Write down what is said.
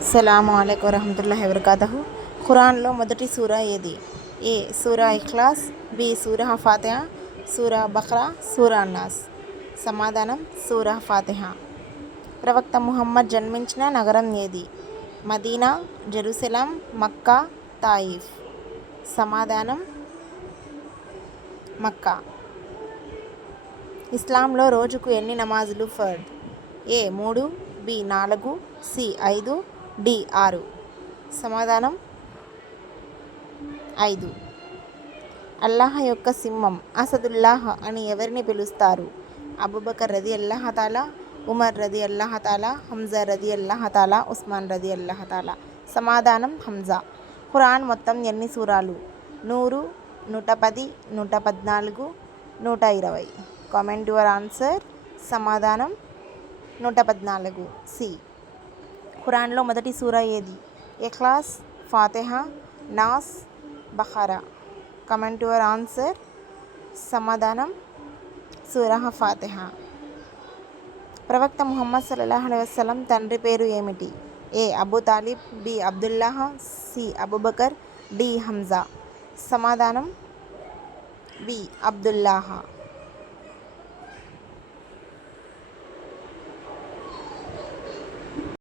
అస్సలాము అలైకుం వరహ్మతుల్లాహి వబరకాతుహు. ఖురాన్లో మొదటి సూరా ఏది? ఏ సూరా ఇఖ్లాస్, బి సూరా ఫాతిహా, సూరా బక్రా, సూరా అన్నాస్. సమాధానం సూరా ఫాతిహా. ప్రవక్త ముహమ్మద్ జన్మించిన నగరం ఏది? మదీనా, జెరూసలేం, మక్కా, తాయిఫ్. సమాధానం మక్కా. ఇస్లాంలో రోజుకు ఎన్ని నమాజులు ఫర్ద్? ఏ 3, బి 4, సి 5, డి 6. సమాధానం 5. అల్లాహ్ యొక్క సింహం అసదుల్లాహ్ అని ఎవరిని పిలుస్తారు? అబూబకర్ రదియల్లాహు తాలా, ఉమర్ రదియల్లాహు తాలా, హంజా రదియల్లాహు తాలా, ఉస్మాన్ రదియల్లాహు తాలా. సమాధానం హంజా. ఖురాన్ మొత్తం ఎన్ని సూరాలు? 100, 110, 114, 120. Comment your answer. సమాధానం 114, సి. ఖురాన్లో మొదటి సూరా ఏది? Ikhlas, Fatiha, Nas, Baqara. Comment your answer. సమాధానం సూరా ఫాతిహా. ప్రవక్త ముహమ్మద్ సల్లల్లాహు అలైహి వసల్లం తండ్రి పేరు ఏమిటి? A Abu Talib, B Abdullah, C Abubakar, D Hamza. సమాధానం బి అబ్దుల్లాహ్.